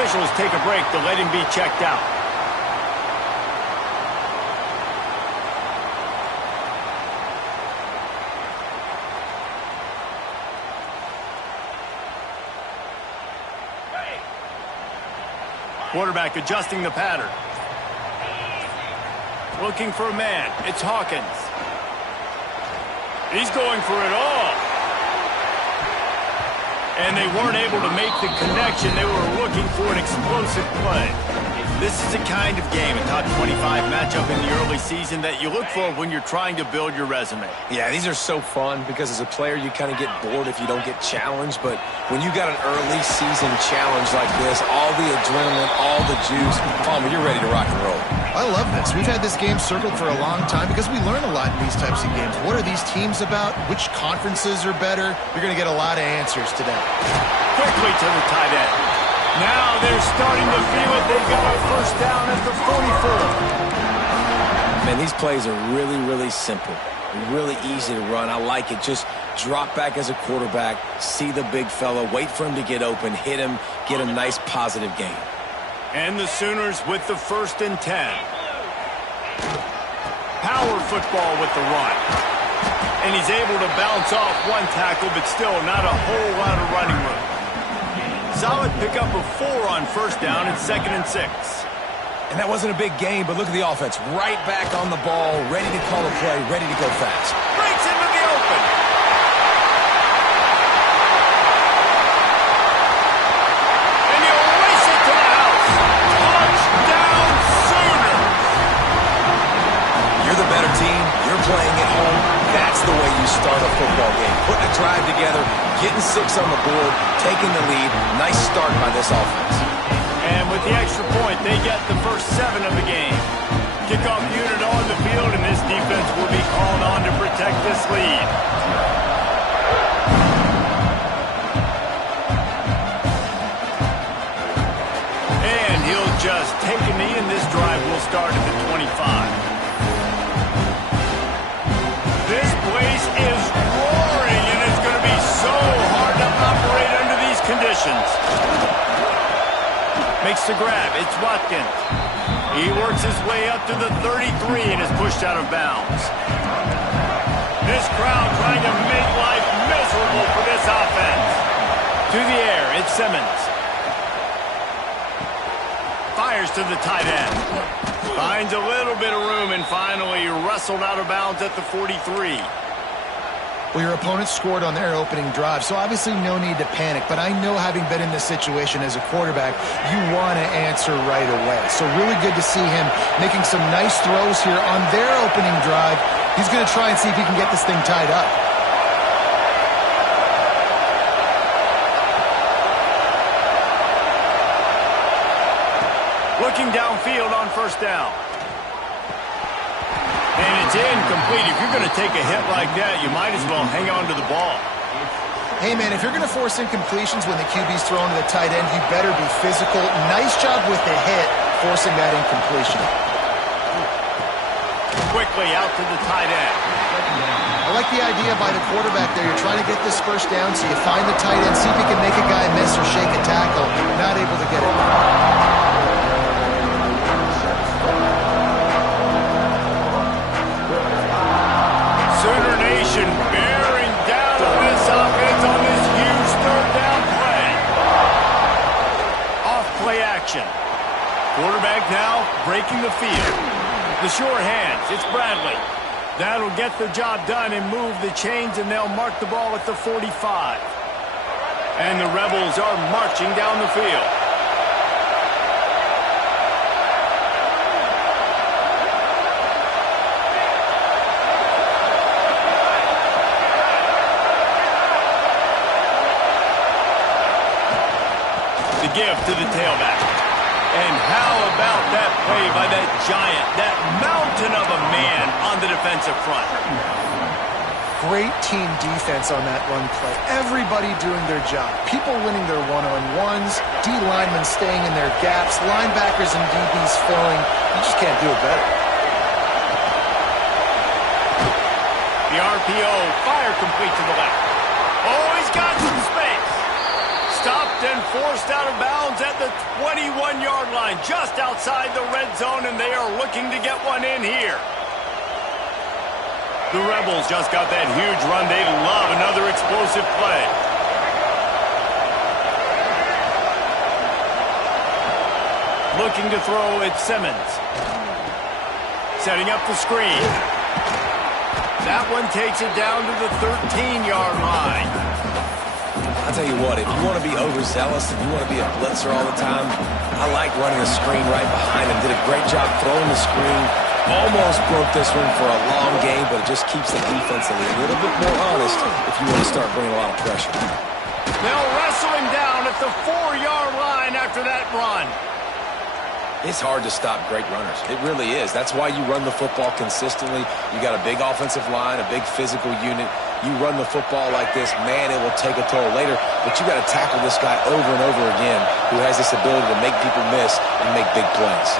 officials take a break to let him be checked out. Quarterback adjusting the pattern. Looking for a man. It's Hawkins. He's going for it all. And they weren't able to make the connection. They were looking for an explosive play. This is the kind of game, a top 25 matchup in the early season, that you look for when you're trying to build your resume. Yeah, these are so fun because as a player, you kind of get bored if you don't get challenged. But when you got an early season challenge like this, all the adrenaline, all the juice, Palmer, you're ready to rock and roll. I love this. We've had this game circled for a long time because we learn a lot in these types of games. What are these teams about? Which conferences are better? You're going to get a lot of answers today. Quickly to the tight end. Now they're starting to feel it. They've got a first down at the 44. Man, these plays are really, really simple. Really easy to run. I like it. Just drop back as a quarterback, see the big fella, wait for him to get open, hit him, get a nice positive gain. And the Sooners with the 1st and 10. Power football with the run. And he's able to bounce off one tackle, but still not a whole lot of running room. Solid pickup of 4 on first down and 2nd and 6. And that wasn't a big gain, but look at the offense. Right back on the ball, ready to call a play, ready to go fast. Breaks into the open. And he'll race it to the house. Touchdown Sooners. You're the better team. You're playing at home. That's the way you start a football game. Putting a drive together, getting 6 on the board, taking the lead. Nice start by this offense. And with the extra point, they get the first 7 of the game. Kickoff unit on the field, and this defense will be called on to protect this lead. And he'll just take a knee, and this drive will start at the 25. This place is roaring, and it's going to be so hard to operate under these conditions. Makes the grab. It's Watkins. He works his way up to the 33 and is pushed out of bounds. This crowd trying to make life miserable for this offense. To the air, it's Simmons. Fires to the tight end. Finds a little bit of room and finally wrestled out of bounds at the 43. Well, your opponent scored on their opening drive, so obviously no need to panic. But I know, having been in this situation as a quarterback, you want to answer right away. So really good to see him making some nice throws here on their opening drive. He's going to try and see if he can get this thing tied up. Looking downfield on first down. And it's incomplete. If you're going to take a hit like that, you might as well hang on to the ball. Hey, man, if you're going to force incompletions when the QB's throwing to the tight end, you better be physical. Nice job with the hit, forcing that incompletion. Quickly out to the tight end. I like the idea by the quarterback there. You're trying to get this first down, so you find the tight end, see if you can make a guy miss or shake a tackle. Not able to get it. Sooner Nation bearing down on this offense on this huge 3rd down play. Off play action. Quarterback now breaking the field. The sure hands, it's Bradley. That'll get the job done and move the chains, and they'll mark the ball at the 45. And the Rebels are marching down the field. The give to the tailback. And how about that play by that giant, that mountain of a man on the defensive front? Great team defense on that run play. Everybody doing their job. People winning their one-on-ones, D linemen staying in their gaps, linebackers and DBs filling. You just can't do it better. The RPO, fire complete to the left. Oh, he's got some space. Stopped and forced out of bounds at the 21-yard line, just outside the red zone, and they are looking to get one in here. The Rebels just got that huge run. They love another explosive play. Looking to throw, it's Simmons. Setting up the screen. That one takes it down to the 13-yard line. I'll tell you what, if you want to be overzealous, if you want to be a blitzer all the time, I like running a screen right behind him. Did a great job throwing the screen. Almost broke this one for a long game, but it just keeps the defense a little bit more honest if you want to start bringing a lot of pressure. They'll wrestle him down at the 4-yard line after that run. It's hard to stop great runners. It really is. That's why you run the football consistently. You got a big offensive line, a big physical unit. You run the football like this, man, it will take a toll later. But you got to tackle this guy over and over again who has this ability to make people miss and make big plays.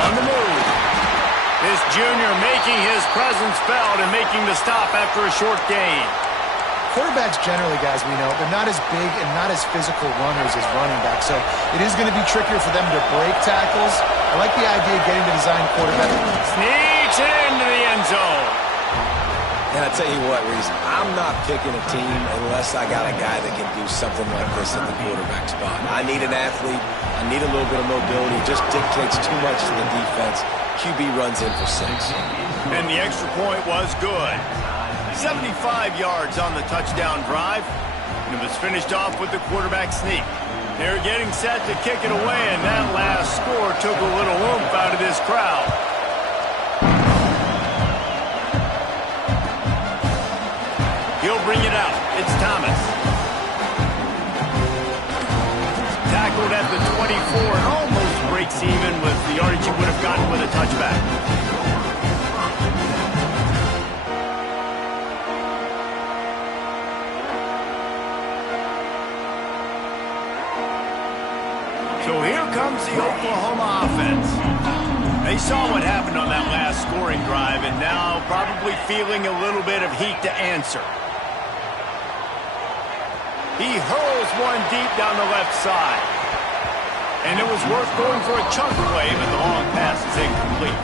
On the move. This junior making his presence felt and making the stop after a short gain. Quarterbacks generally, guys, we know, they're not as big and not as physical runners as running backs, so it is going to be trickier for them to break tackles. I like the idea of getting the design quarterback. Sneaks into the end zone. And I tell you what, Reese, I'm not picking a team unless I got a guy that can do something like this in the quarterback spot. I need an athlete. I need a little bit of mobility. It just dictates too much to the defense. QB runs in for 6. And the extra point was good. 75 yards on the touchdown drive. And it was finished off with the quarterback sneak. They're getting set to kick it away, and that last score took a little oomph out of this crowd. He'll bring it out. It's Thomas. Tackled at the 24 and almost breaks even with the yardage he would have gotten with a touchback. So here comes the Oklahoma offense. They saw what happened on that last scoring drive and now probably feeling a little bit of heat to answer. He hurls one deep down the left side. And it was worth going for a chunk play, but the long pass is incomplete.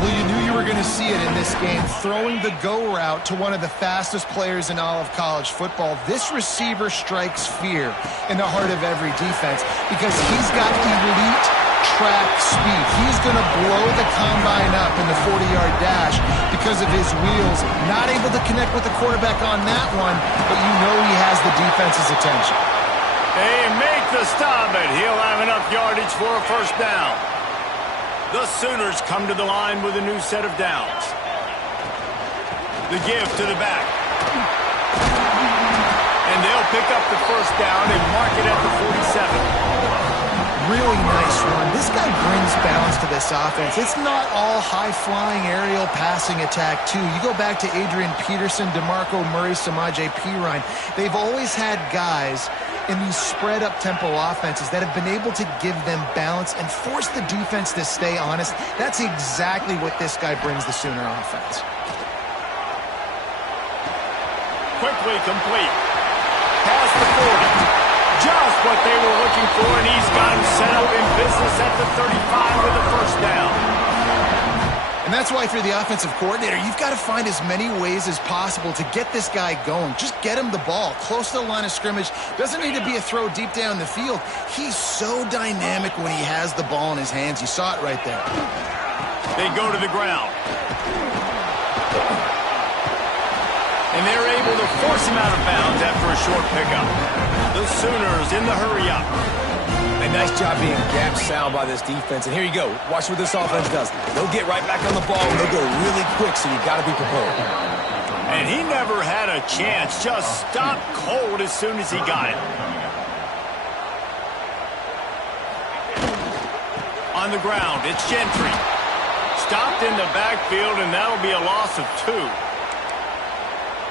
Well, you knew you were going to see it in this game, throwing the go route to one of the fastest players in all of college football. This receiver strikes fear in the heart of every defense because he's got elite track speed. He's going to blow the combine up in the 40-yard dash because of his wheels. Not able to connect with the quarterback on that one, but you know he has the defense's attention. They make the stop, but he'll have enough yardage for a first down. The Sooners come to the line with a new set of downs. The give to the back. And they'll pick up the first down and mark it at the 47. Really nice run. This guy brings balance to this offense. It's not all high-flying aerial passing attack, too. You go back to Adrian Peterson, DeMarco Murray, Samaje Perine. They've always had guys in these spread-up tempo offenses that have been able to give them balance and force the defense to stay honest. That's exactly what this guy brings the Sooner offense. Quickly complete. Past the 40. Just what they were looking for, and he's got him set up in business at the 35 with a first down. And that's why if you're the offensive coordinator, you've got to find as many ways as possible to get this guy going. Just get him the ball close to the line of scrimmage. Doesn't need to be a throw deep down the field. He's so dynamic when he has the ball in his hands. You saw it right there. They go to the ground. And they're able to force him out of bounds after a short pickup. The Sooners in the hurry-up. A nice job being gap sound by this defense. And here you go. Watch what this offense does. They'll get right back on the ball, and they'll go really quick, so you got to be prepared. And he never had a chance. Just stopped cold as soon as he got it. On the ground, it's Gentry. Stopped in the backfield, and that'll be a loss of 2.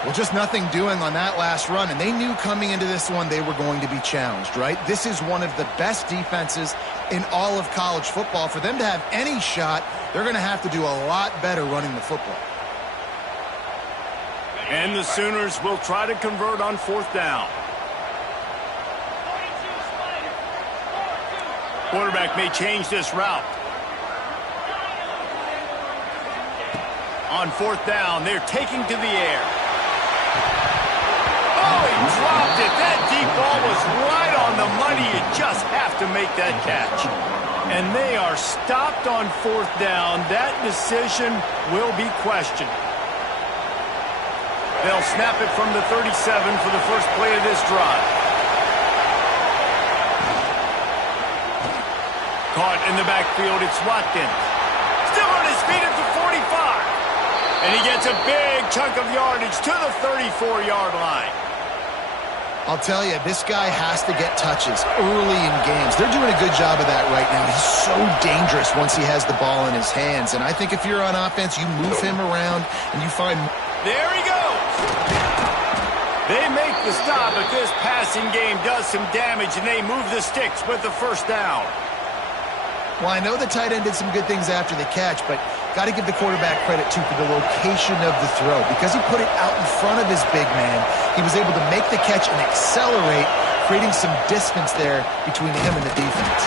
Well, just nothing doing on that last run, and they knew coming into this one they were going to be challenged, right? This is one of the best defenses in all of college football. For them to have any shot, they're going to have to do a lot better running the football. And the Sooners will try to convert on 4th down. Quarterback may change this route. On fourth down, they're taking to the air. Oh, he dropped it. That deep ball was right on the money. You just have to make that catch. And they are stopped on fourth down. That decision will be questioned. They'll snap it from the 37 for the first play of this drive. Caught in the backfield, it's Watkins. Still on his feet at the 45. And he gets a big chunk of yardage to the 34-yard line. I'll tell you, this guy has to get touches early in games. They're doing a good job of that right now. He's so dangerous once he has the ball in his hands. And I think if you're on offense, you move him around and you find... There he goes. They make the stop, but this passing game does some damage, and they move the sticks with the first down. Well, I know the tight end did some good things after the catch, but got to give the quarterback credit, too, for the location of the throw. Because he put it out in front of his big man, he was able to make the catch and accelerate, creating some distance there between him and the defense.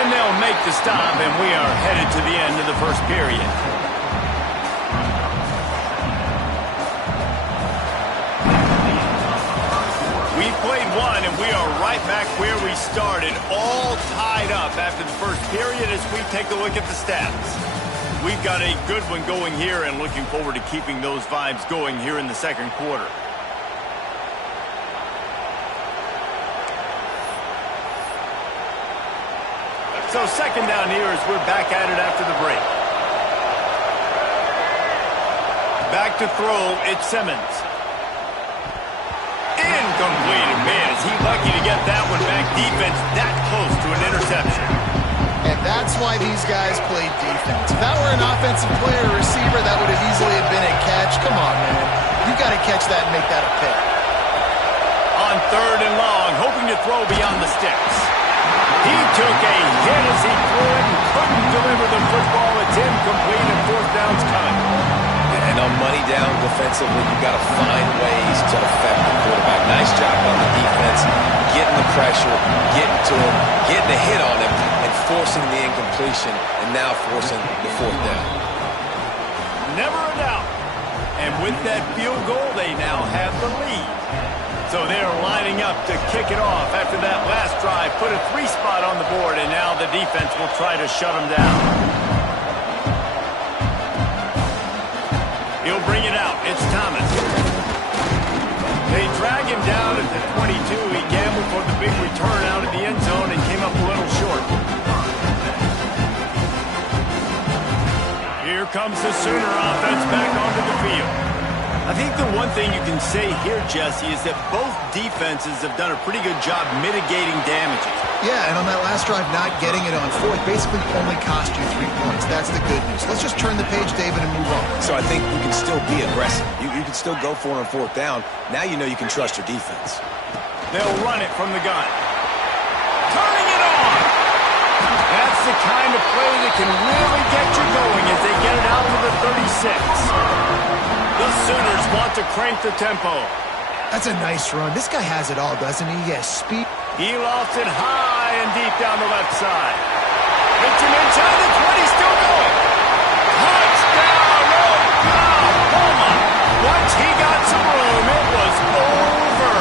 And they'll make the stop, and we are headed to the end of the first period. We've played one, and we are right back where we started, all tied up after the first period as we take a look at the stats. We've got a good one going here and looking forward to keeping those vibes going here in the second quarter. So second down here as we're back at it after the break. Back to throw, it's Simmons. Incomplete. And man, is he lucky to get that one back. Defense that close to an interception. And that's why these guys played defense. If that were an offensive player or receiver, that would have easily have been a catch. Come on, man. You got to catch that and make that a pick. On third and long, hoping to throw beyond the sticks. He took a hit as he threw it and couldn't deliver the football. It's incomplete and fourth down's coming. And on money down defensively, you got to find ways to affect the quarterback. Nice job on the defense, getting the pressure, getting to him, getting a hit on him, and forcing the incompletion, and now forcing the fourth down. Never a doubt. And with that field goal, they now have the lead. So they're lining up to kick it off after that last drive. Put a 3-spot on the board, and now the defense will try to shut them down. He'll bring it out. It's Thomas. They drag him down at the 22. He gambled for the big return out of the end zone and came up a little short. Here comes the Sooner offense back onto the field. I think the one thing you can say here, Jesse, is that both defenses have done a pretty good job mitigating damages. Yeah, and on that last drive, not getting it on fourth basically only cost you 3 points. That's the good news. Let's just turn the page, David, and move on. So I think you can still be aggressive. You can still go for it on fourth down. Now you know you can trust your defense. They'll run it from the gun. Turning it on! That's the kind of play that can really get you going as they get it out to the 36. The Sooners want to crank the tempo. That's a nice run. This guy has it all, doesn't he? He has speed. He lofts it high and deep down the left side. Hits him inside the 20, still going. Touchdown, Oklahoma. Once he got some room, it was over.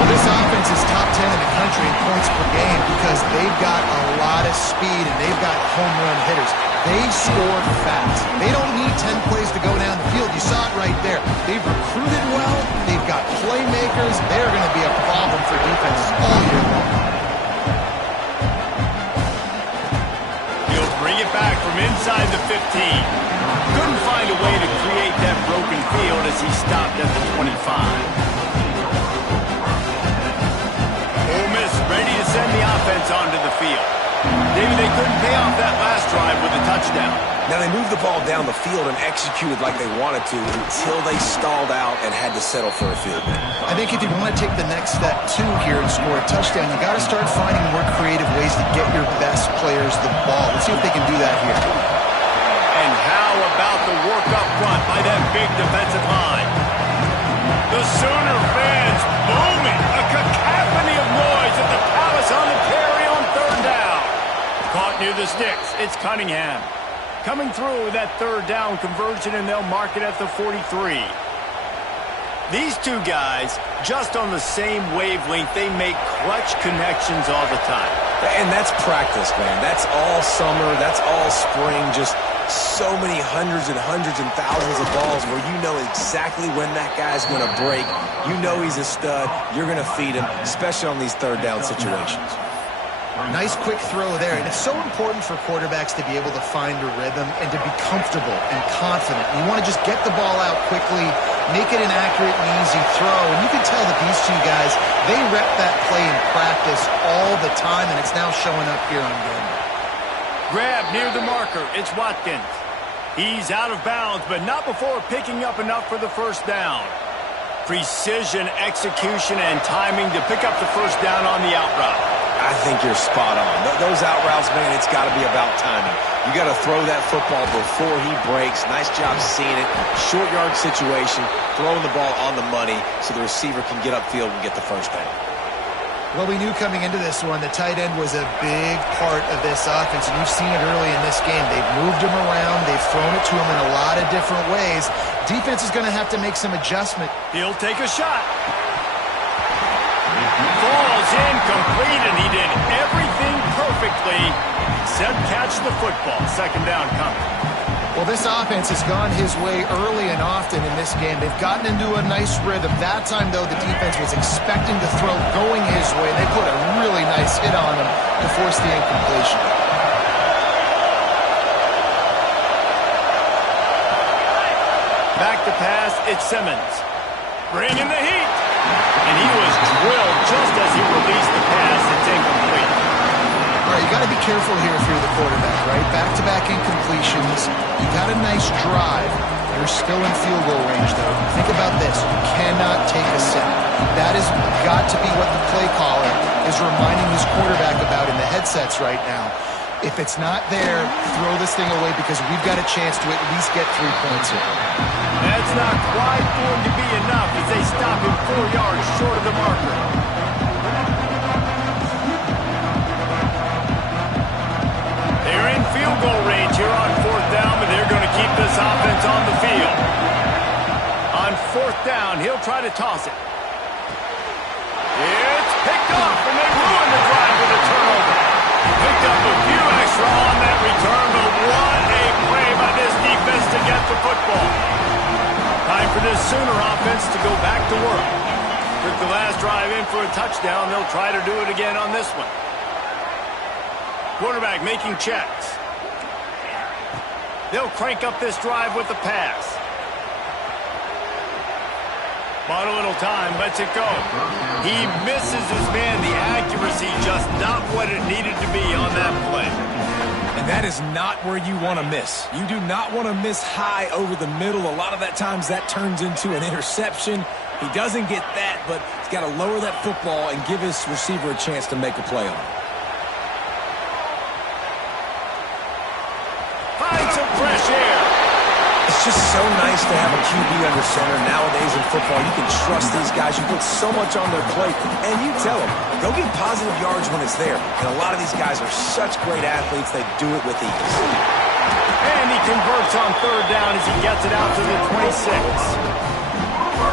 Well, this offense is top 10 in the country in points per game because they've got a lot of speed and they've got home run hitters. They score fast. They don't need 10 plays to go down the field. You saw it right there. They've recruited well. They've got playmakers. They're going to be a problem for defenses all year long. He'll bring it back from inside the 15. Couldn't find a way to create that broken field as he stopped at the 25. Ole Miss ready to send the offense onto the field. Maybe they couldn't pay off that last drive with a touchdown. Now they moved the ball down the field and executed like they wanted to until they stalled out and had to settle for a field goal. I think if you want to take the next step, too, here and score a touchdown, you got to start finding more creative ways to get your best players the ball. Let's see if they can do that here. And how about the work up front by that big defensive line? The Sooner fans booming, a cacophony of noise at the Palace on the Prairie near the sticks. It's Cunningham. Coming through with that third down conversion, and they'll mark it at the 43. These two guys, just on the same wavelength, they make clutch connections all the time. And that's practice, man. That's all summer. That's all spring. Just so many hundreds and thousands of balls where you know exactly when that guy's going to break. You know he's a stud. You're going to feed him, especially on these third down situations. Nice quick throw there, and it's so important for quarterbacks to be able to find a rhythm and to be comfortable and confident. You want to just get the ball out quickly, make it an accurate and easy throw, and you can tell that these two guys, they rep that play in practice all the time, and it's now showing up here on game. Grab near the marker. It's Watkins. He's out of bounds, but not before picking up enough for the first down. Precision, execution, and timing to pick up the first down on the out route. I think you're spot on. Those out routes, man, it's got to be about timing. You got to throw that football before he breaks. Nice job seeing it. Short yard situation, throwing the ball on the money so the receiver can get upfield and get the first down. Well, we knew coming into this one the tight end was a big part of this offense, and you've seen it early in this game. They've moved him around. They've thrown it to him in a lot of different ways. Defense is going to have to make some adjustment. He'll take a shot. Falls incomplete, and he did everything perfectly except catch the football. Second down coming. Well, this offense has gone his way early and often in this game. They've gotten into a nice rhythm. That time, though, the defense was expecting the throw going his way. They put a really nice hit on him to force the incompletion. Back to pass, it's Simmons. Bringing the heat. And he was drilled just as he released the pass. It's incomplete. All right, you got to be careful here if you're the quarterback, right? Back-to-back incompletions. You got a nice drive. You're still in field goal range, though. Think about this. You cannot take a sack. That has got to be what the play caller is reminding his quarterback about in the headsets right now. If it's not there, throw this thing away because we've got a chance to at least get 3 points here. That's not quite going to be enough as they stop him 4 yards short of the marker. They're in field goal range here on fourth down, but they're going to keep this offense on the field. On fourth down, he'll try to toss it. It's picked off, and they ruin the drive with a turnover. Picked up a few extra on that return, but what a play by this defense to get the football. Time for this Sooner offense to go back to work. Took the last drive in for a touchdown. They'll try to do it again on this one. Quarterback making checks. They'll crank up this drive with the pass. Bought a little time, lets it go. He misses his man. The accuracy just not what it needed to be on that play. And that is not where you want to miss. You do not want to miss high over the middle. A lot of that times that turns into an interception. He doesn't get that, but he's got to lower that football and give his receiver a chance to make a play on it. Find some fresh air. It's just so nice to have a QB under center. Nowadays in football, you can trust these guys. You put so much on their plate, and you tell them, go get positive yards when it's there. And a lot of these guys are such great athletes, they do it with ease. And he converts on third down as he gets it out to the 26.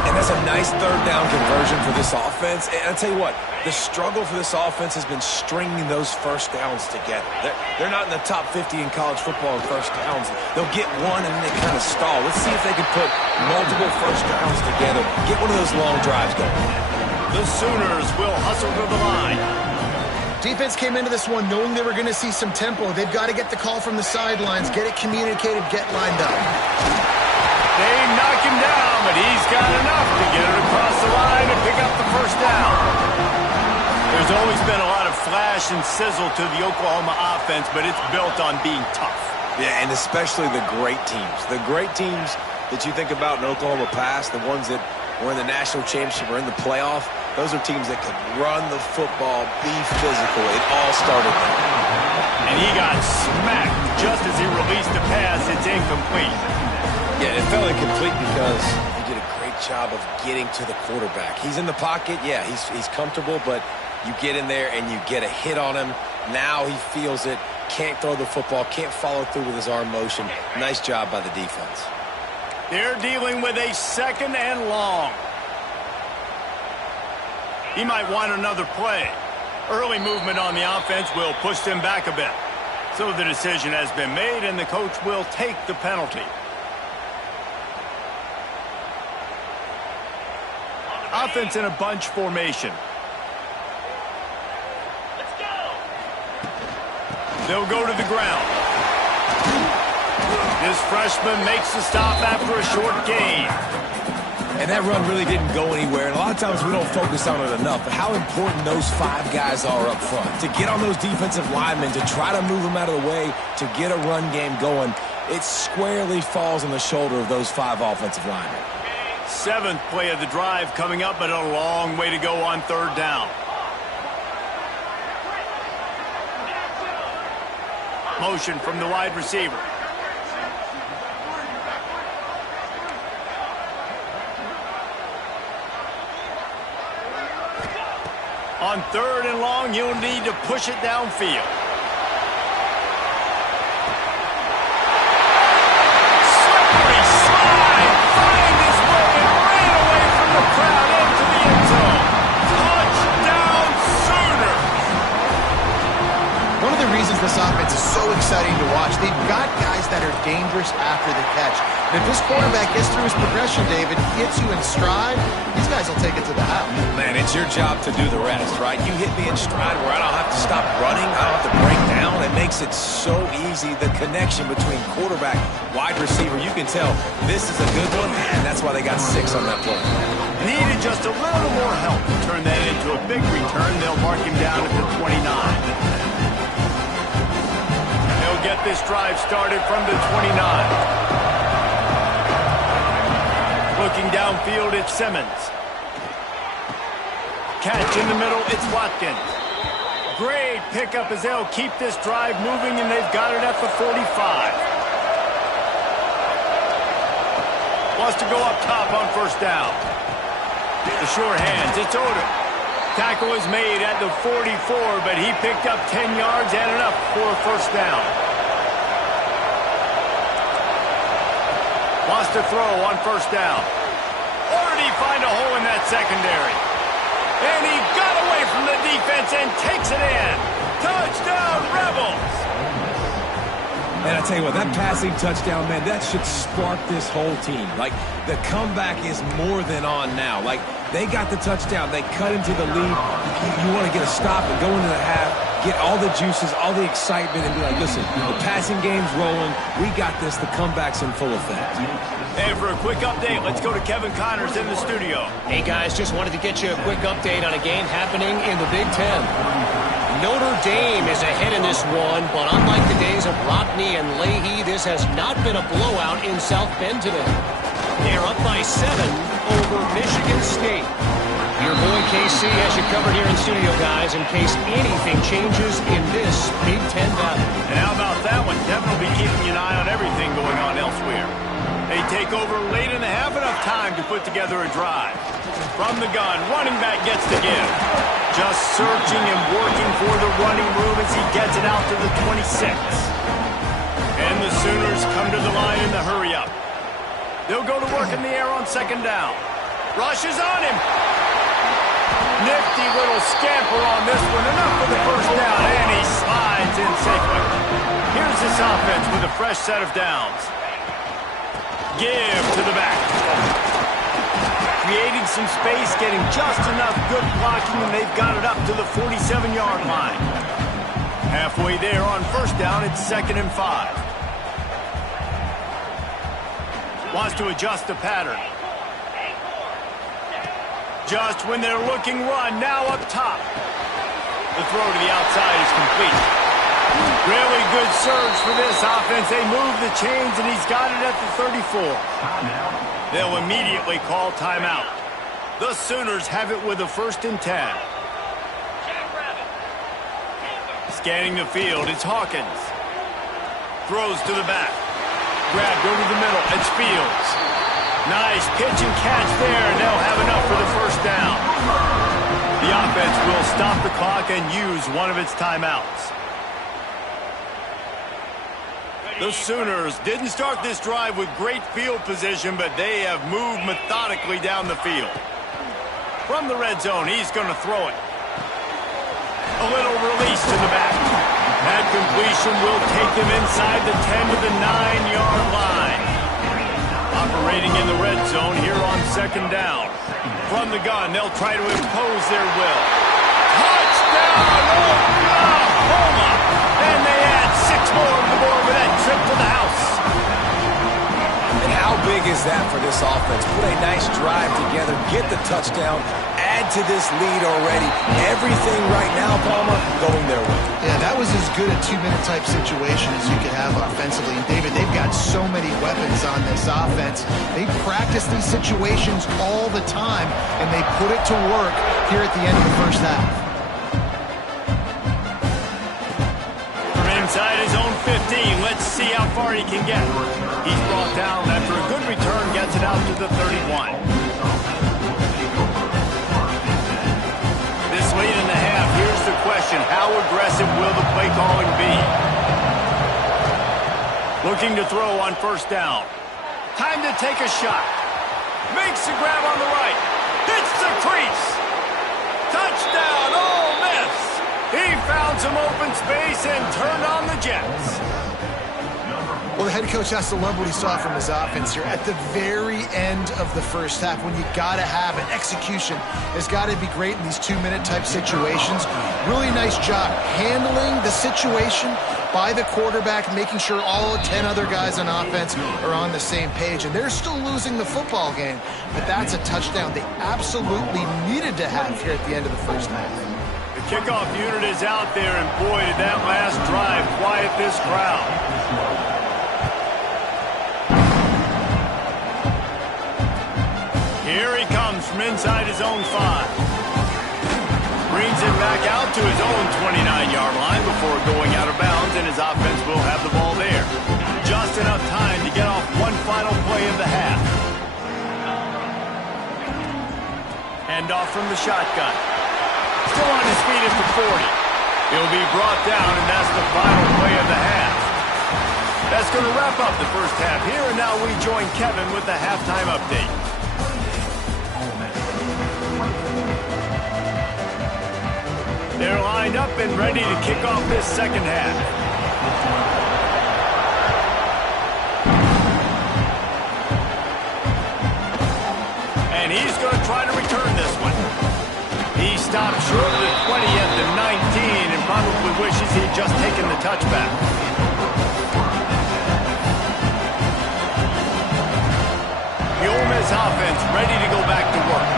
And that's a nice third down conversion for this offense. And I'll tell you what, the struggle for this offense has been stringing those first downs together. They're not in the top 50 in college football in first downs. They'll get one and then they kind of stall. Let's see if they can put multiple first downs together. Get one of those long drives going. The Sooners will hustle to the line. Defense came into this one knowing they were going to see some tempo. They've got to get the call from the sidelines, get it communicated, get lined up. They knock him down, but he's got enough to get it across the line and pick up the first down. There's always been a lot of flash and sizzle to the Oklahoma offense, but it's built on being tough. Yeah, and especially the great teams. The great teams that you think about in Oklahoma past, the ones that were in the national championship or in the playoff, those are teams that could run the football, be physical. It all started there. And he got smacked just as he released the pass. It's incomplete. Yeah, it felt incomplete because he did a great job of getting to the quarterback. He's in the pocket. Yeah, he's comfortable, but you get in there and you get a hit on him. Now he feels it. Can't throw the football, can't follow through with his arm motion. Nice job by the defense. They're dealing with a 2nd and long. He might want another play. Early movement on the offense will push them back a bit. So the decision has been made, and the coach will take the penalty. Offense in a bunch formation. Let's go. They'll go to the ground. This freshman makes the stop after a short gain. And that run really didn't go anywhere. And a lot of times we don't focus on it enough. But how important those 5 guys are up front. To get on those defensive linemen, to try to move them out of the way, to get a run game going, it squarely falls on the shoulder of those 5 offensive linemen. 7th play of the drive coming up, but a long way to go on 3rd down. Motion from the wide receiver. On 3rd and long, you'll need to push it downfield. Slippery slide, find his way and ran away from the crowd into the end zone. Touchdown, Sooners! One of the reasons this offense is so exciting to watch, they've got guys that are dangerous after the catch. And if this quarterback gets through his progression, David, gets you in stride, these guys will take it to the house. Man, it's your job to do the rest, right? You hit me in stride where I don't have to stop running. I don't have to break down. It makes it so easy, the connection between quarterback, wide receiver. You can tell this is a good one, and that's why they got 6 on that play. Needed just a little more help to turn that into a big return. They'll mark him down at the 29. They'll get this drive started from the 29. Looking downfield, it's Simmons. Catch in the middle, it's Watkins. Great pickup as they'll keep this drive moving, and they've got it at the 45. Wants to go up top on 1st down. The sure hands, it's Odom. Tackle is made at the 44, but he picked up 10 yards and enough for a 1st down. Wants to throw on 1st down. Or did he find a hole in that secondary? And he got away from the defense and takes it in. Touchdown, Rebels! And I tell you what, that passing touchdown, man, that should spark this whole team. Like, the comeback is more than on now. Like, they got the touchdown. They cut into the lead. You want to get a stop and go into the half, get all the juices, all the excitement, and be like, listen, the passing game's rolling. We got this. The comeback's in full effect. And for a quick update, let's go to Kevin Connors in the studio. Hey, guys, just wanted to get you a quick update on a game happening in the Big Ten. Notre Dame is ahead in this one, but unlike the days of Rockne and Leahy, this has not been a blowout in South Bend today. They're up by 7 over Michigan State. Your boy KC has you covered here in studio, guys, in case anything changes in this Big Ten battle. And how about that one? Devin will be keeping an eye on everything going on elsewhere. They take over late in the half, enough time to put together a drive. From the gun, running back gets the give. Just searching and working for the running room as he gets it out to the 26. And the Sooners come to the line in the hurry-up. They'll go to work in the air on 2nd down. Rush is on him. Nifty little scamper on this one. Enough for the 1st down, and he slides in safely. Here's this offense with a fresh set of downs. Give to the back. Creating some space, getting just enough good blocking, and they've got it up to the 47-yard line. Halfway there on 1st down, it's 2nd and 5. Wants to adjust the pattern. Just when they're looking run, now up top. The throw to the outside is complete. Really good surge for this offense. They move the chains, and he's got it at the 34. They'll immediately call timeout. The Sooners have it with a 1st and 10. Scanning the field, it's Hawkins. Throws to the back. Grabbed over the middle, it's Fields. Nice pitch and catch there, and they'll have enough for the 1st down. The offense will stop the clock and use one of its timeouts. The Sooners didn't start this drive with great field position, but they have moved methodically down the field. From the red zone, he's going to throw it. A little release to the back. That completion will take them inside the 10 to the 9-yard line. Operating in the red zone here on second down. From the gun, they'll try to impose their will. Touchdown, Oklahoma! And they add 6 more to the board with that trip to the house. And how big is that for this offense? Put a nice drive together, get the touchdown, add to this lead already. Everything right now, Palmer, going their way. Yeah, that was as good a 2-minute type situation as you could have offensively. And David, they've got so many weapons on this offense. They practice these situations all the time, and they put it to work here at the end of the first half. From inside his own 15, let's see how far he can get. He's brought down after a good return, gets it out to the 31. This late in the half, here's the question: how aggressive will the play calling be? Looking to throw on first down. Time to take a shot. Makes the grab on the right. Hits the crease. Touchdown, Ole Miss. He found some open space and turned on the Jets. Well, the head coach has to love what he saw from his offense here at the very end of the first half, when you got to have an execution. Has got to be great in these 2-minute type situations. Really nice job handling the situation by the quarterback, making sure all 10 other guys on offense are on the same page. And they're still losing the football game, but that's a touchdown they absolutely needed to have here at the end of the first half. The kickoff unit is out there, and boy, did that last drive quiet this crowd. Here he comes from inside his own 5. Brings it back out to his own 29-yard line before going out of bounds, and his offense will have the ball there. Just enough time to get off one final play of the half. Handoff from the shotgun. Still on his feet at the 40. He'll be brought down, and that's the final play of the half. That's going to wrap up the first half here, and now we join Kevin with the halftime update. They're lined up and ready to kick off this second half. And he's going to try to return this one. He stopped short of the 20 at the 19 and probably wishes he'd just taken the touchback. The Ole Miss offense ready to go back to work.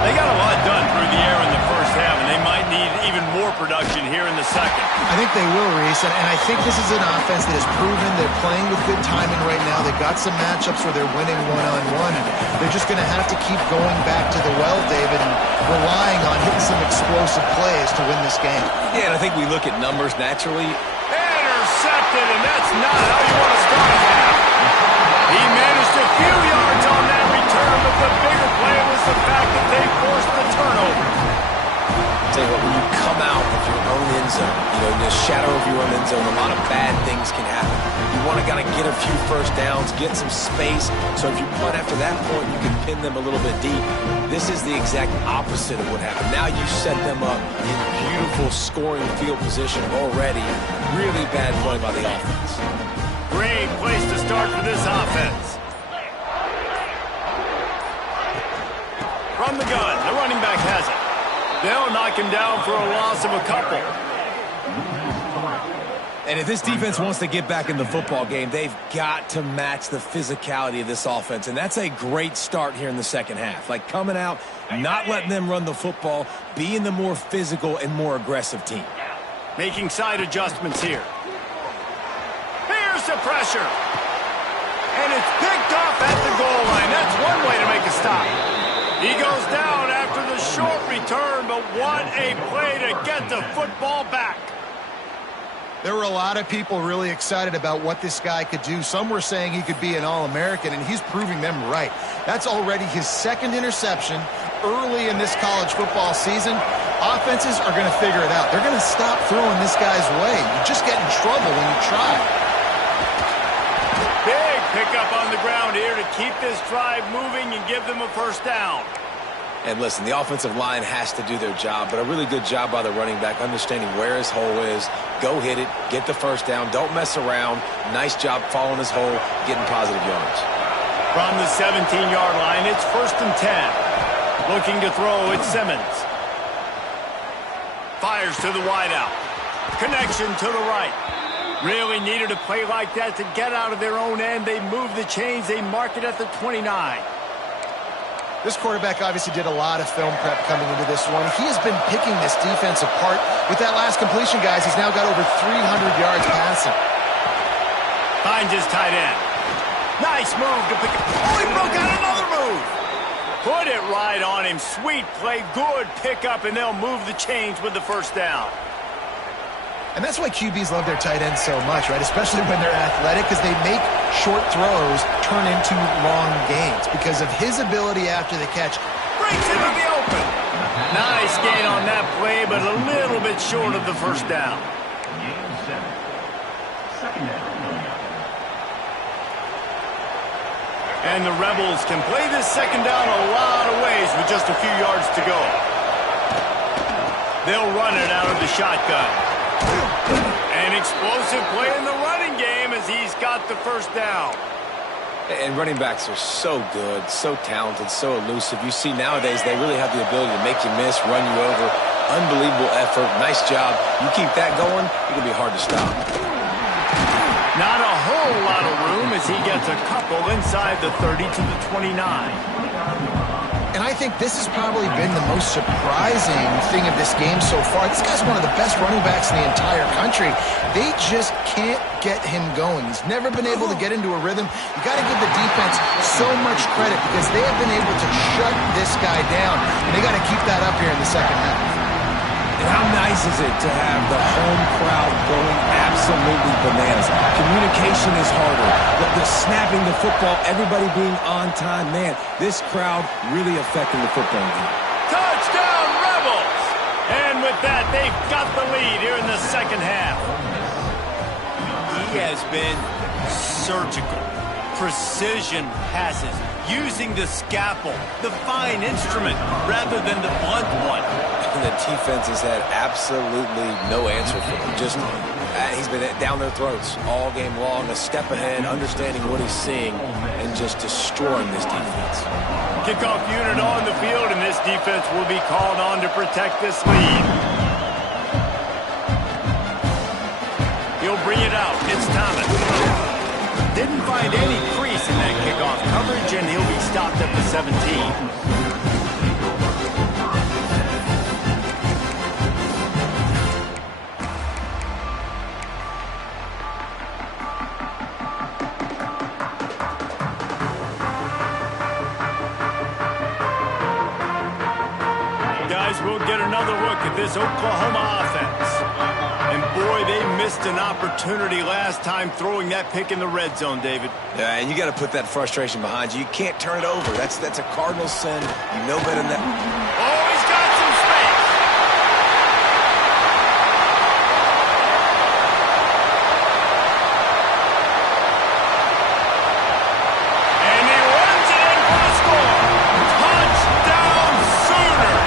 They got a lot done through the air in the first half, and they might need even more production here in the second. I think they will, Reese, and I think this is an offense that has proven they're playing with good timing right now. They've got some matchups where they're winning one-on-one, and they're just going to have to keep going back to the well, David, and relying on hitting some explosive plays to win this game. Yeah, and I think we look at numbers naturally. Intercepted, and that's not how you want to start a half. He managed a few yards on that return, but the bigger play was the fact that they forced the turnover. I'll tell you what, when you come out of your own end zone, in the shadow of your own end zone, a lot of bad things can happen. You want to kind of get a few first downs, get some space, so if you punt after that point, you can pin them a little bit deep. This is the exact opposite of what happened. Now you set them up in beautiful scoring field position already. Really bad play by the offense. Great place to start for this offense. From the gun, the running back has it. They'll knock him down for a loss of a couple. And if this defense wants to get back in the football game, they've got to match the physicality of this offense. And that's a great start here in the second half. Like coming out, not letting them run the football, being the more physical and more aggressive team. Making side adjustments here. Here's the pressure. And it's picked off at the goal line. That's one way to make a stop. He goes down after the short return, but what a play to get the football back. There were a lot of people really excited about what this guy could do. Some were saying he could be an All-American, and he's proving them right. That's already his second interception early in this college football season. Offenses are going to figure it out. They're going to stop throwing this guy's way. You just get in trouble when you try. Pick up on the ground here to keep this drive moving and give them a first down. And listen, the offensive line has to do their job, but a really good job by the running back, understanding where his hole is. Go hit it, get the first down, don't mess around. Nice job following his hole, getting positive yards. From the 17-yard line, it's 1st and 10. Looking to throw, it's Simmons. Fires to the wideout. Connection to the right. Really needed a play like that to get out of their own end. They move the chains. They mark it at the 29. This quarterback obviously did a lot of film prep coming into this one. He has been picking this defense apart. With that last completion, guys, he's now got over 300 yards passing. Finds his tight end. Nice move to pick it. Oh, he broke out another move. Put it right on him. Sweet play. Good pickup, and they'll move the chains with the first down. And that's why QBs love their tight ends so much, right? Especially when they're athletic, because they make short throws turn into long gains because of his ability after the catch. Breaks into the open. Nice gain on that play, but a little bit short of the first down. And the Rebels can play this second down a lot of ways with just a few yards to go. They'll run it out of the shotgun. An explosive play in the running game as he's got the first down. And running backs are so good, so talented, so elusive. You see nowadays they really have the ability to make you miss, run you over. Unbelievable effort. Nice job. You keep that going, it'll be hard to stop. Not a whole lot of room as he gets a couple inside the 30 to the 29. And I think this has probably been the most surprising thing of this game so far. This guy's one of the best running backs in the entire country. They just can't get him going. He's never been able to get into a rhythm. You got to give the defense so much credit because they have been able to shut this guy down. And they got to keep that up here in the second half. And how nice is it to have the home crowd going absolutely bananas? Communication is harder. The snapping the football, everybody being on time. Man, this crowd really affecting the football game. Touchdown, Rebels! And with that, they've got the lead here in the second half. He has been surgical. Precision passes, using the scalpel, the fine instrument, rather than the blunt one. And the defense has had absolutely no answer for him. Just, he's been down their throats all game long, a step ahead, understanding what he's seeing, and just destroying this defense. Kickoff unit on the field, and this defense will be called on to protect this lead. He'll bring it out. It's Thomas. Didn't find any crease in that kickoff coverage, and he'll be stopped at the 17. Guys, we'll get another look at this Oklahoma offense. And boy, they missed an opportunity last time throwing that pick in the red zone, David. Yeah, and you got to put that frustration behind you. You can't turn it over. That's a cardinal sin. You know better than that. Oh, he's got some space. And he runs it in for the score. Touchdown, Sooners.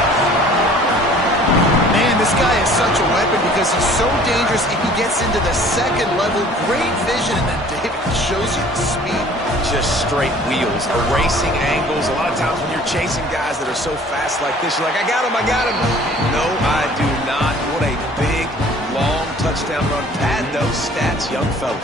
Man, this guy is such a weapon because he's so dangerous if he gets into the second level. Great vision, and then David shows you the speed. Just straight wheels, erasing angles. A lot of times when you're chasing guys that are so fast like this, you're like, I got him, I got him. No, I do not. What a big, long touchdown run. Pad those stats, young fella.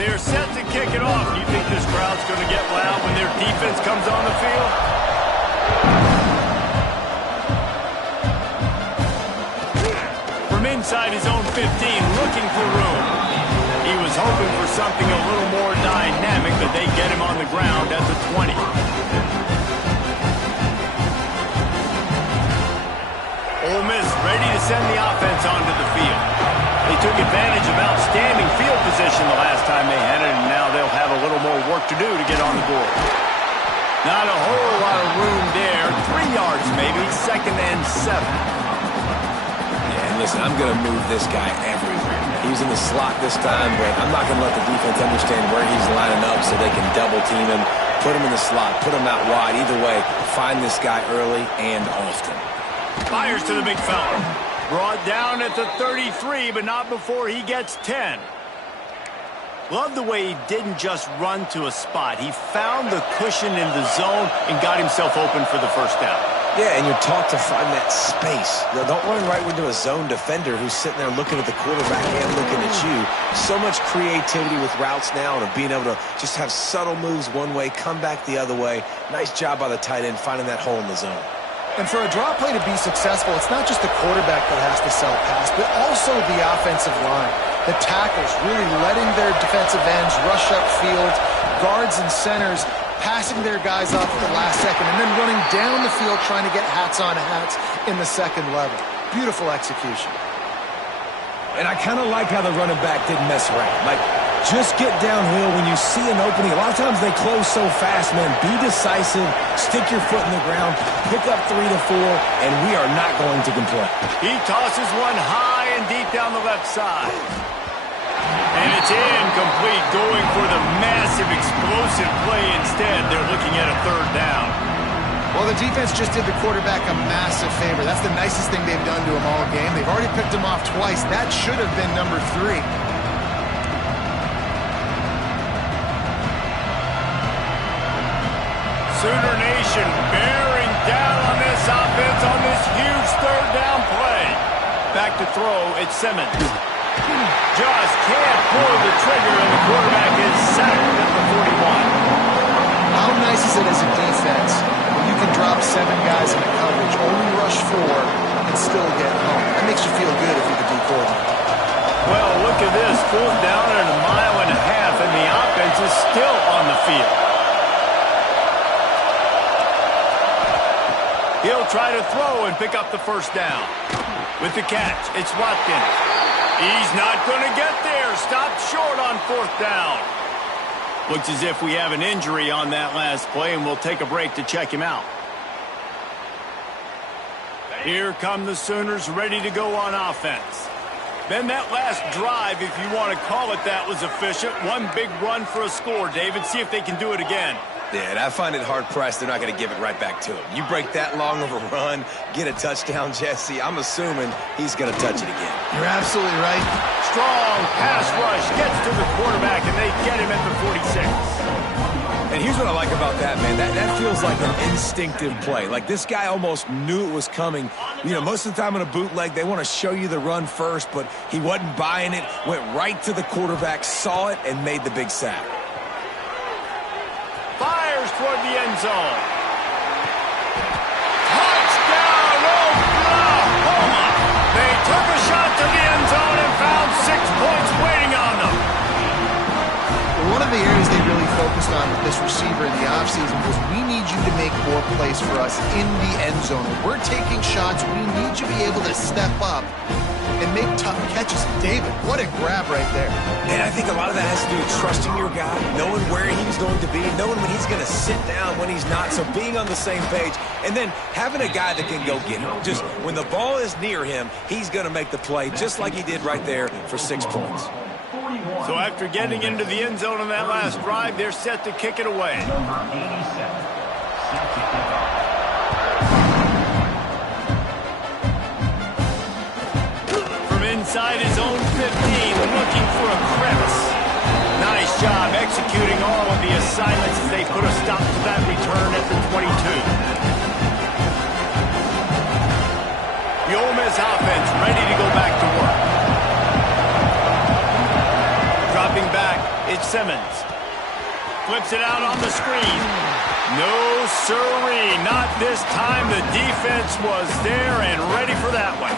They're set to kick it off. You think this crowd's going to get loud when their defense comes on the field? From inside his own 15, looking for room. He was hoping for something a little more dynamic, but they get him on the ground at the 20. Ole Miss ready to send the offense onto the field. They took advantage of outstanding field position the last time they had it, and now they'll have a little more work to do to get on the board. Not a whole lot of room there. 3 yards maybe, 2nd and 7. Yeah, and listen, I'm going to move this guy everywhere. He's in the slot this time, but I'm not going to let the defense understand where he's lining up so they can double team him, put him in the slot, put him out wide. Either way, find this guy early and often. Fires to the big fella. Brought down at the 33, but not before he gets 10. Love the way he didn't just run to a spot. He found the cushion in the zone and got himself open for the first down. Yeah, and you're taught to find that space. Now, don't run right into a zone defender who's sitting there looking at the quarterback and looking at you. So much creativity with routes now and of being able to just have subtle moves one way, come back the other way. Nice job by the tight end finding that hole in the zone. And for a draw play to be successful, it's not just the quarterback that has to sell pass, but also the offensive line. The tackles really letting their defensive ends rush upfield, guards and centers passing their guys off at the last second, and then running down the field trying to get hats on hats in the second level. Beautiful execution. And I kind of like how the running back didn't mess around. Like, just get downhill when you see an opening. A lot of times they close so fast, man. Be decisive, stick your foot in the ground, pick up 3 to 4, and we are not going to complain. He tosses one high and deep down the left side. And it's incomplete, going for the massive explosive play instead. They're looking at a 3rd down. Well, the defense just did the quarterback a massive favor. That's the nicest thing they've done to him all game. They've already picked him off twice. That should have been number 3. Sooner Nation bearing down on this offense on this huge 3rd down play. Back to throw, it's Simmons. Just can't pull the trigger, and the quarterback is sacked at the 41. How nice is it as a defense when you can drop 7 guys in coverage, only rush 4, and still get home? That makes you feel good if you're the D coordinator. Well, look at this. 4th down and a mile and a half, and the offense is still on the field. He'll try to throw and pick up the 1st down. With the catch, it's Watkins. He's not going to get there. Stopped short on 4th down. Looks as if we have an injury on that last play, and we'll take a break to check him out. Here come the Sooners ready to go on offense. Then that last drive, if you want to call it that, was efficient. One big run for a score, David. See if they can do it again. Yeah, and I find it hard-pressed they're not going to give it right back to him. You break that long of a run, get a touchdown, Jesse, I'm assuming he's going to touch it again. You're absolutely right. Strong pass rush gets to the quarterback, and they get him at the 46. And here's what I like about that, man. That feels like an instinctive play. Like, this guy almost knew it was coming. You know, most of the time in a bootleg, they want to show you the run first, but he wasn't buying it, went right to the quarterback, saw it, and made the big sack. Fires toward the end zone. Touchdown, Oklahoma! They took a shot to the end zone and found 6 points waiting on them. One of the areas they really focused on with this receiver in the offseason was, we need you to make more plays for us in the end zone. When we're taking shots, we need you to be able to step up and make tough catches. David, what a grab right there. And I think a lot of that has to do with trusting your guy, knowing where he's going to be, knowing when he's going to sit down, when he's not, so being on the same page, and then having a guy that can go get him. Just when the ball is near him, he's going to make the play, just like he did right there for 6 points. So after getting into the end zone on that last drive, they're set to kick it away. From inside his own 15, looking for a crevice. Nice job executing all of the assignments as they put a stop to that return at the 22. The Ole Miss offense ready to go back to work. Dropping back, it's Simmons. Flips it out on the screen. No siree, not this time. The defense was there and ready for that one.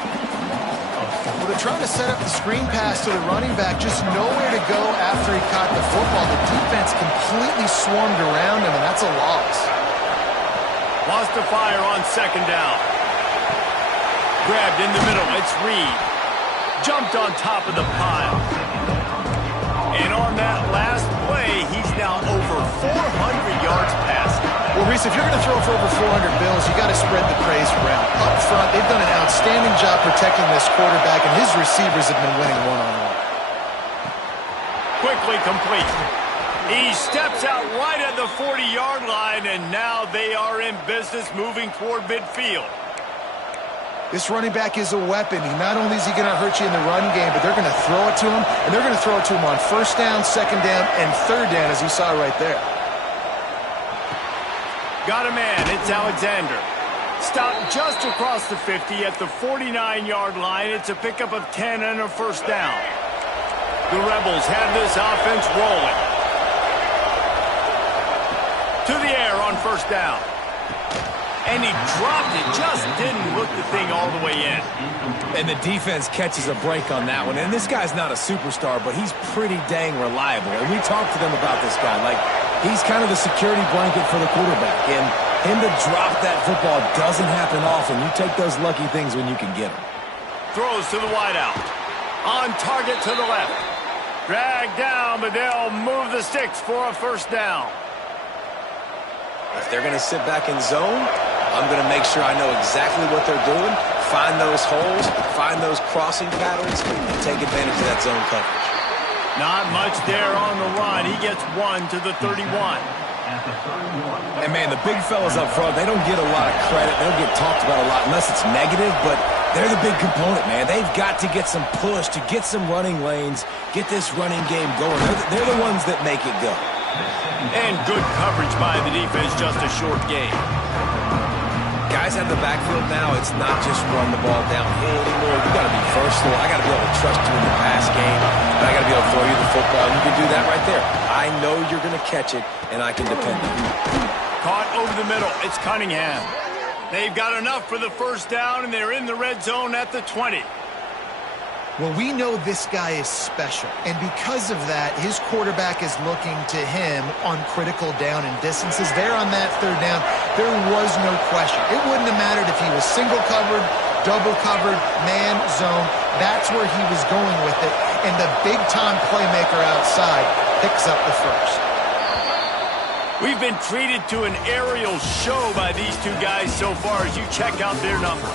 Well, they're trying to set up the screen pass to the running back, just nowhere to go after he caught the football. The defense completely swarmed around him, and that's a loss. Lost to fire on 2nd down. Grabbed in the middle, it's Reed. jumped on top of the pile. And on that last play, he's now over 400 yards passing. Well, Reese, if you're going to throw for over 400 bills, you got to spread the praise around. Up front, they've done an outstanding job protecting this quarterback, and his receivers have been winning one-on-one. Quickly complete. He steps out right at the 40-yard line, and now they are in business moving toward midfield. This running back is a weapon. Not only is he going to hurt you in the run game, but they're going to throw it to him, and they're going to throw it to him on first down, second down, and third down, as you saw right there. Got a man. It's Alexander. Stopped just across the 50 at the 49-yard line. It's a pickup of 10 and a first down. The Rebels have this offense rolling. To the air on first down. And he dropped it, just didn't look the thing all the way in. And the defense catches a break on that one. And this guy's not a superstar, but he's pretty dang reliable. And we talked to them about this guy. Like, he's kind of the security blanket for the quarterback. And him to drop that football doesn't happen often. You take those lucky things when you can get them. Throws to the wideout. On target to the left. Dragged down, but they'll move the sticks for a first down. If they're going to sit back in zone, I'm going to make sure I know exactly what they're doing, find those holes, find those crossing patterns, and take advantage of that zone coverage. Not much there on the run. He gets one to the 31. And, man, the big fellas up front, they don't get a lot of credit. They don't get talked about a lot unless it's negative, but they're the big component, man. They've got to get some push to get some running lanes, get this running game going. They're the ones that make it go. And good coverage by the defense, just a short game. Guys out of the backfield now, it's not just run the ball downhill anymore. You got to be versatile. I got to be able to trust you in the pass game, and I got to be able to throw you the football. You can do that right there. I know you're going to catch it, and I can depend on you. Caught over the middle. It's Cunningham. They've got enough for the first down, and they're in the red zone at the 20. Well, we know this guy is special, and because of that, his quarterback is looking to him on critical down and distances. There on that third down, there was no question. It wouldn't have mattered if he was single covered, double covered, man, zone. That's where he was going with it, and the big-time playmaker outside picks up the first. We've been treated to an aerial show by these two guys so far as you check out their numbers.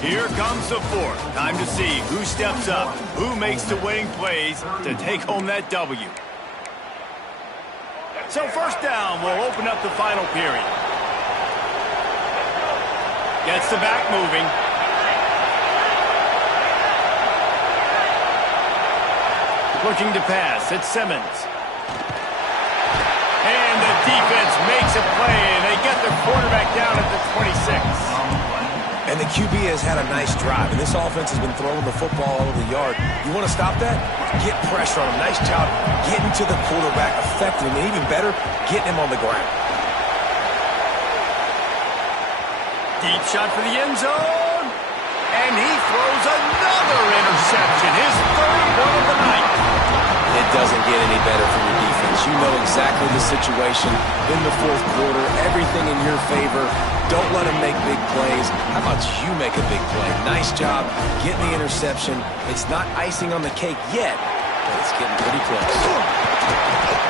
Here comes the fourth. Time to see who steps up, who makes the winning plays to take home that W. So first down will open up the final period. Gets the back moving. Looking to pass. It's Simmons. And the defense makes a play, and they get the quarterback down at the 26. And the QB has had a nice drive, and this offense has been throwing the football all over the yard. You want to stop that? Get pressure on him. Nice job getting to the quarterback, affecting him, and even better, getting him on the ground. Deep shot for the end zone, and he throws another interception, his third one of the night. It doesn't get any better from your defense. You know exactly the situation in the fourth quarter, everything in your favor. Don't let them make big plays. How about you make a big play? Nice job getting the interception. It's not icing on the cake yet, but it's getting pretty close.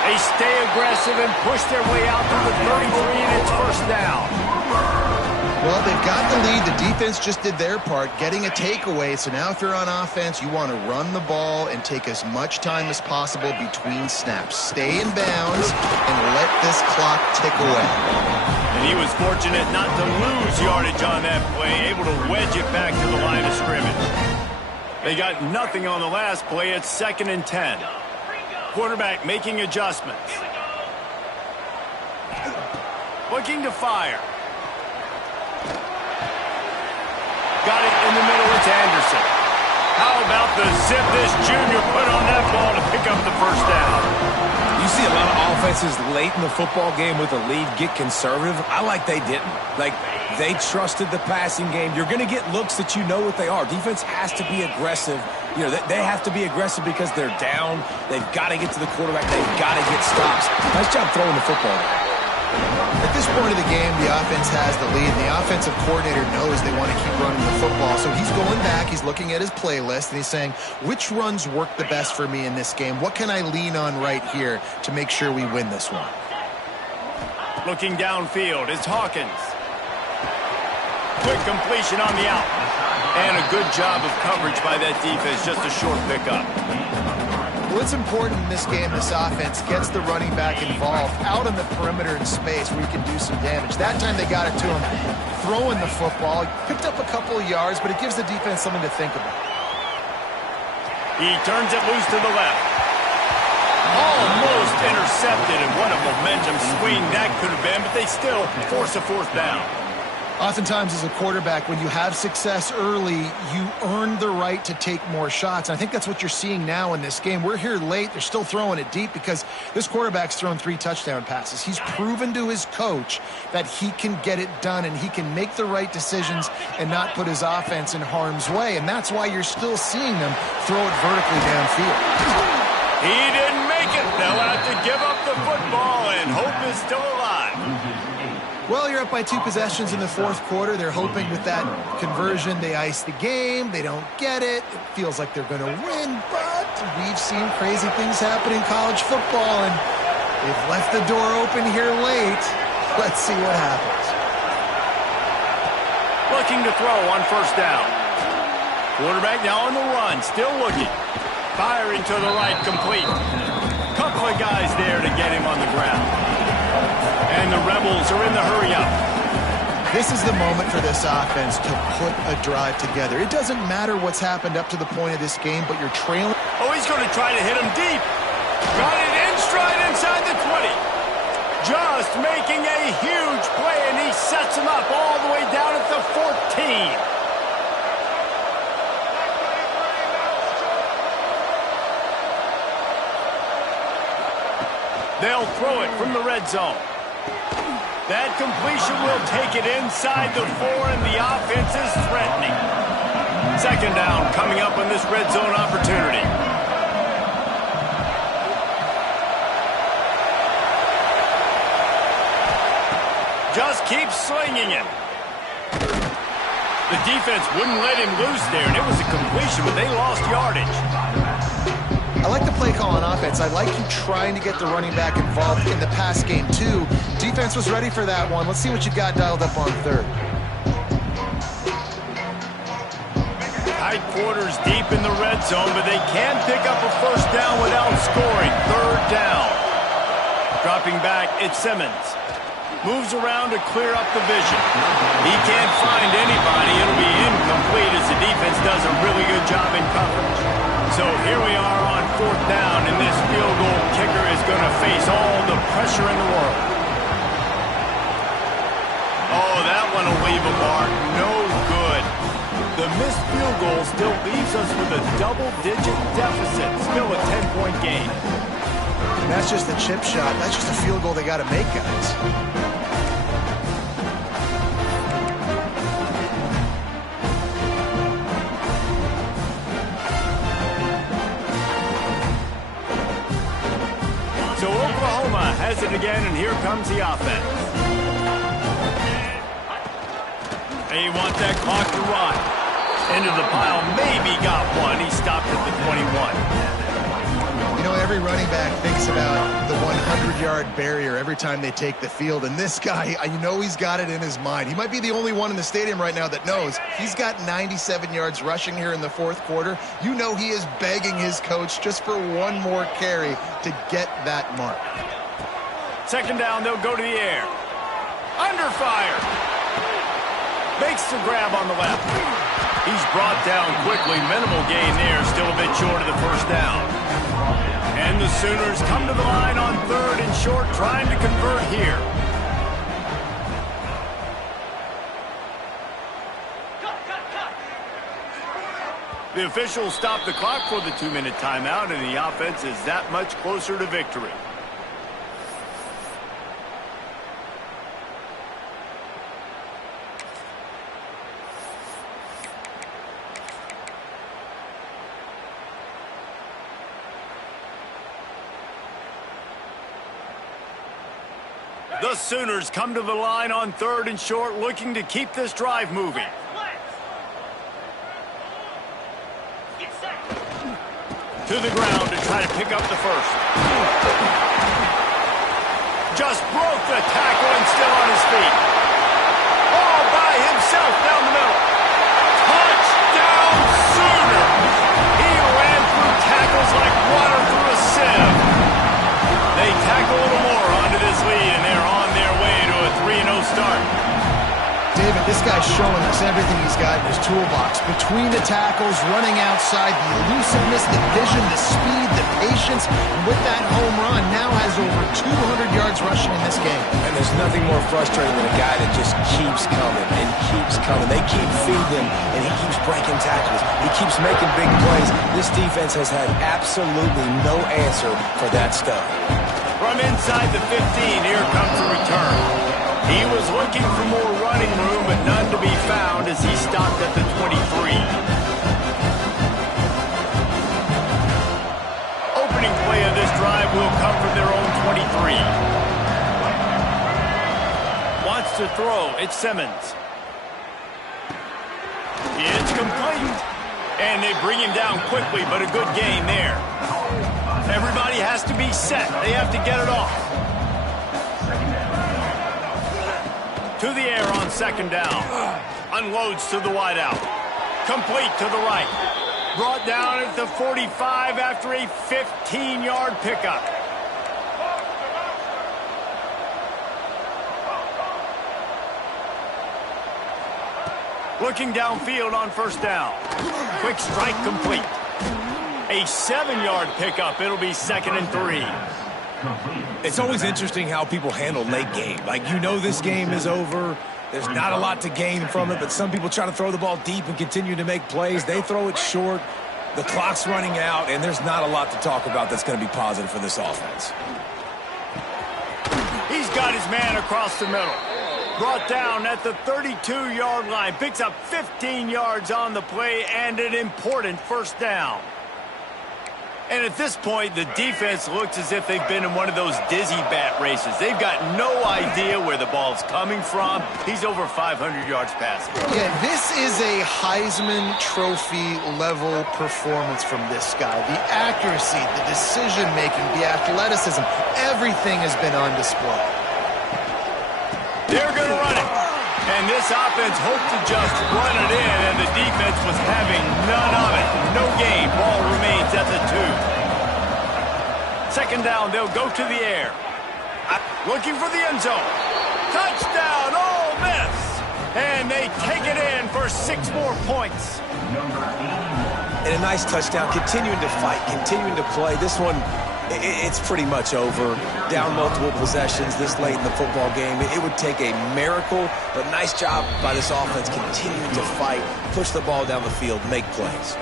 They stay aggressive and push their way out to the 33, and it's first down. Well, they've got the lead. The defense just did their part, getting a takeaway. So now if you're on offense, you want to run the ball and take as much time as possible between snaps. Stay in bounds and let this clock tick away. And he was fortunate not to lose yardage on that play, able to wedge it back to the line of scrimmage. They got nothing on the last play. It's 2nd and 10. Quarterback making adjustments. Looking to fire. Got it in the middle. It's Anderson. How about the zip this junior put on that ball to pick up the first down? You see a lot of offenses late in the football game with a lead get conservative. I like they didn't. Like, they trusted the passing game. You're going to get looks that you know what they are. Defense has to be aggressive. You know, they have to be aggressive because they're down. They've got to get to the quarterback. They've got to get stops. Nice job throwing the football. At this point of the game, the offense has the lead, and the offensive coordinator knows they want to keep running the football. So he's going back, he's looking at his playlist, and he's saying, which runs work the best for me in this game? What can I lean on right here to make sure we win this one? Looking downfield, it's Hawkins. Quick completion on the out. And a good job of coverage by that defense, just a short pickup. Well, it's important in this game, this offense gets the running back involved out on the perimeter in space where he can do some damage. That time they got it to him throwing the football. He picked up a couple of yards, but it gives the defense something to think about. He turns it loose to the left. Almost intercepted, and what a momentum swing that could have been, but they still force a fourth down. Oftentimes as a quarterback, when you have success early, you earn the right to take more shots. And I think that's what you're seeing now in this game. We're here late. They're still throwing it deep because this quarterback's thrown 3 touchdown passes. He's proven to his coach that he can get it done and he can make the right decisions and not put his offense in harm's way. And that's why you're still seeing them throw it vertically downfield. He didn't make it. They'll have to give up the football, and hope is still alive. Well, you're up by 2 possessions in the fourth quarter. They're hoping with that conversion they ice the game. They don't get it. It feels like they're going to win, but we've seen crazy things happen in college football, and they've left the door open here late. Let's see what happens. Looking to throw on first down. Quarterback now on the run, still looking. Firing to the right, complete. Couple of guys there to get him on the ground. And the Rebels are in the hurry-up. This is the moment for this offense to put a drive together. It doesn't matter what's happened up to the point of this game, but you're trailing. Oh, he's going to try to hit him deep. Got it in stride inside the 20. Just making a huge play, and he sets him up all the way down at the 14. They'll throw it from the red zone. That completion will take it inside the 4, and the offense is threatening. Second down coming up on this red zone opportunity. Just keep slinging it. The defense wouldn't let him loose there, and it was a completion, but they lost yardage. I like the play call on offense. I like you trying to get the running back involved in the pass game, too. Defense was ready for that one. Let's see what you got dialed up on third. Tight quarters deep in the red zone, but they can pick up a first down without scoring. Third down. Dropping back, it's Simmons. Moves around to clear up the vision. He can't find anybody. It'll be incomplete as the defense does a really good job in coverage. So here we are on fourth down, and this field goal kicker is going to face all the pressure in the world. Oh, that one will leave a mark. No good. The missed field goal still leaves us with a double-digit deficit. Still a 10-point game. And that's just the chip shot. That's just a field goal they got to make, guys. So Oklahoma has it again, and here comes the offense. They want that clock to run. Into the pile, maybe got one. He stopped at the 21. You know, every running back thinks about the 100-yard barrier every time they take the field, and this guy, you know he's got it in his mind. He might be the only one in the stadium right now that knows he's got 97 yards rushing here in the fourth quarter. You know he is begging his coach just for one more carry to get that mark. Second down, they'll go to the air. Under fire. Makes the grab on the left. He's brought down quickly. Minimal gain there. Still a bit short of the first down. And the Sooners come to the line on third and short, trying to convert here. The officials stop the clock for the 2-minute timeout, and the offense is that much closer to victory. The Sooners come to the line on 3rd and short, looking to keep this drive moving. To the ground to try to pick up the first. Just broke the tackle and still on his feet. All by himself down the middle. Touchdown Sooners! He ran through tackles like water through a sieve. They tackle a little more onto this lead, and they're on their way to a 3-0 start. David, this guy's showing us everything he's got in his toolbox. Between the tackles, running outside, the elusiveness, the vision, the speed, the patience. And with that home run, now has over 200 yards rushing in this game. And there's nothing more frustrating than a guy that just keeps coming and keeps coming. They keep feeding him, and he keeps breaking tackles. He keeps making big plays. This defense has had absolutely no answer for that stuff. From inside the 15, here comes the return. He was looking for more running room, but none to be found as he stopped at the 23. Opening play of this drive will come from their own 23. Wants to throw. It's Simmons. It's complete. And they bring him down quickly, but a good gain there. Everybody has to be set. They have to get it off. To the air on 2nd down. Unloads to the wideout. Complete to the right. Brought down at the 45 after a 15-yard pickup. Looking downfield on 1st down. Quick strike complete. A 7-yard pickup. It'll be 2nd and 3. It's always interesting how people handle late game. Like, you know this game is over. There's not a lot to gain from it, but some people try to throw the ball deep and continue to make plays. They throw it short. The clock's running out, and there's not a lot to talk about that's going to be positive for this offense. He's got his man across the middle. Brought down at the 32-yard line. Picks up 15 yards on the play and an important 1st down. And at this point, the defense looks as if they've been in one of those dizzy bat races. They've got no idea where the ball's coming from. He's over 500 yards passing. Yeah, this is a Heisman Trophy level performance from this guy. The accuracy, the decision-making, the athleticism, everything has been on display. They're going to run it. And this offense hoped to just run it in, and the defense was having none of it. No gain. Ball remains at the 2. 2nd down, they'll go to the air. Looking for the end zone. Touchdown, Ole Miss. And they take it in for 6 more points. And a nice touchdown, continuing to fight, continuing to play. This one, it's pretty much over. Down multiple possessions this late in the football game. It would take a miracle, but nice job by this offense continuing to fight, push the ball down the field, make plays.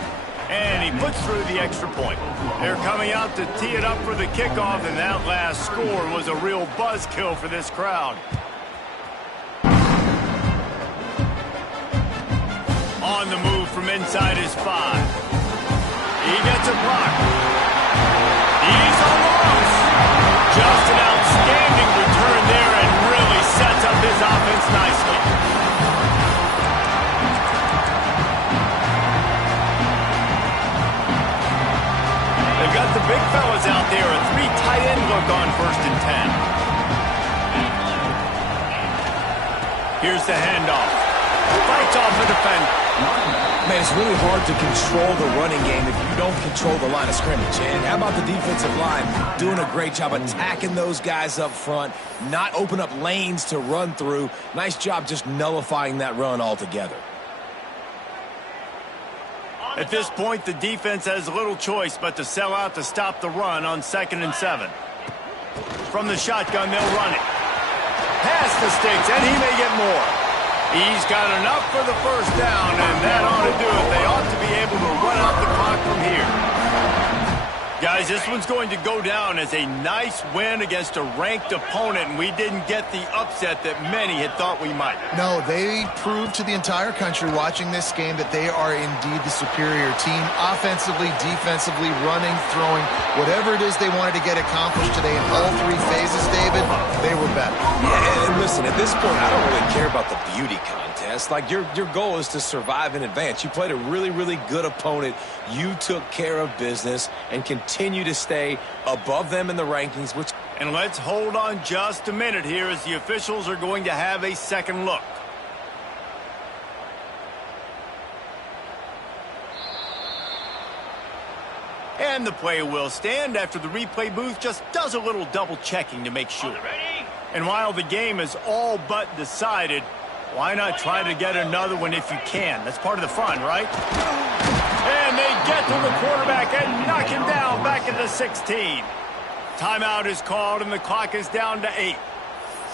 And he puts through the extra point. They're coming out to tee it up for the kickoff, and that last score was a real buzzkill for this crowd. On the move from inside his 5. He gets a block. He's on the ropes. Just an outstanding return there and really sets up his offense nicely. They've got the big fellas out there. A 3 tight end look on 1st and 10. Here's the handoff. Fights off the defender. Man, it's really hard to control the running game if you don't control the line of scrimmage. And how about the defensive line doing a great job attacking those guys up front, not open up lanes to run through. Nice job just nullifying that run altogether. At this point, the defense has little choice but to sell out to stop the run on 2nd and 7. From the shotgun, they'll run it. Past the sticks, and he may get more. He's got enough for the 1st down, and that ought to do it. They ought to be able to run out the clock from here. Got Guys, this one's going to go down as a nice win against a ranked opponent, and we didn't get the upset that many had thought we might. No, they proved to the entire country watching this game that they are indeed the superior team. Offensively, defensively, running, throwing, whatever it is they wanted to get accomplished today in all three phases, David, they were better. Yeah, and listen, at this point, I don't really care about the beauty contest. Like, your goal is to survive and advance. You played a really, really good opponent. You took care of business and continue to stay above them in the rankings. And let's hold on just a minute here as the officials are going to have a second look. And the play will stand after the replay booth just does a little double checking to make sure. And while the game is all but decided, why not try to get another one if you can? That's part of the fun, right? And they get to the quarterback and knock him down back at the 16. Timeout is called and the clock is down to 8.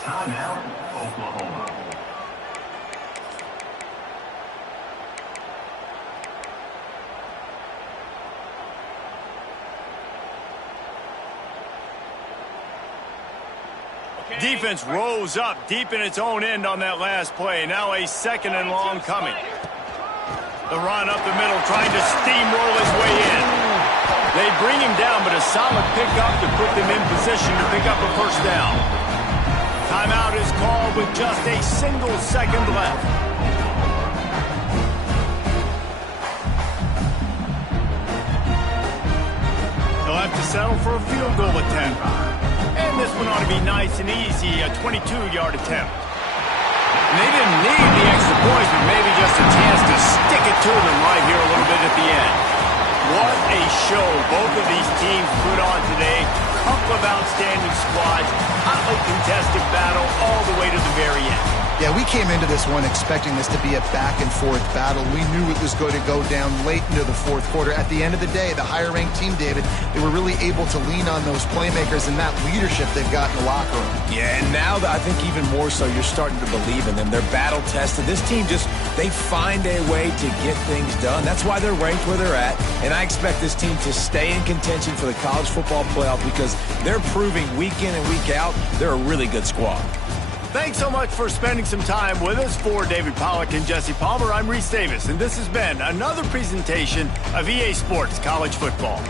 Timeout, Oklahoma. Defense rose up deep in its own end on that last play. Now a second and long coming. The run up the middle, trying to steamroll his way in. They bring him down, but a solid pickup to put them in position to pick up a first down. Timeout is called with just a single second left. They'll have to settle for a field goal attempt. And this one ought to be nice and easy, a 22-yard attempt. And they didn't need the extra points, but maybe just a chance to stick it to them right here a little bit at the end. What a show both of these teams put on today. Couple of outstanding squads, hotly contested battle all the way to the very end. Yeah, we came into this one expecting this to be a back-and-forth battle. We knew it was going to go down late into the fourth quarter. At the end of the day, the higher-ranked team, David, they were really able to lean on those playmakers and that leadership they've got in the locker room. Yeah, and now I think even more so, you're starting to believe in them. They're battle-tested. This team they find a way to get things done. That's why they're ranked where they're at. And I expect this team to stay in contention for the college football playoff because they're proving week in and week out they're a really good squad. Thanks so much for spending some time with us. For David Pollack and Jesse Palmer, I'm Reese Davis, and this has been another presentation of EA Sports College Football.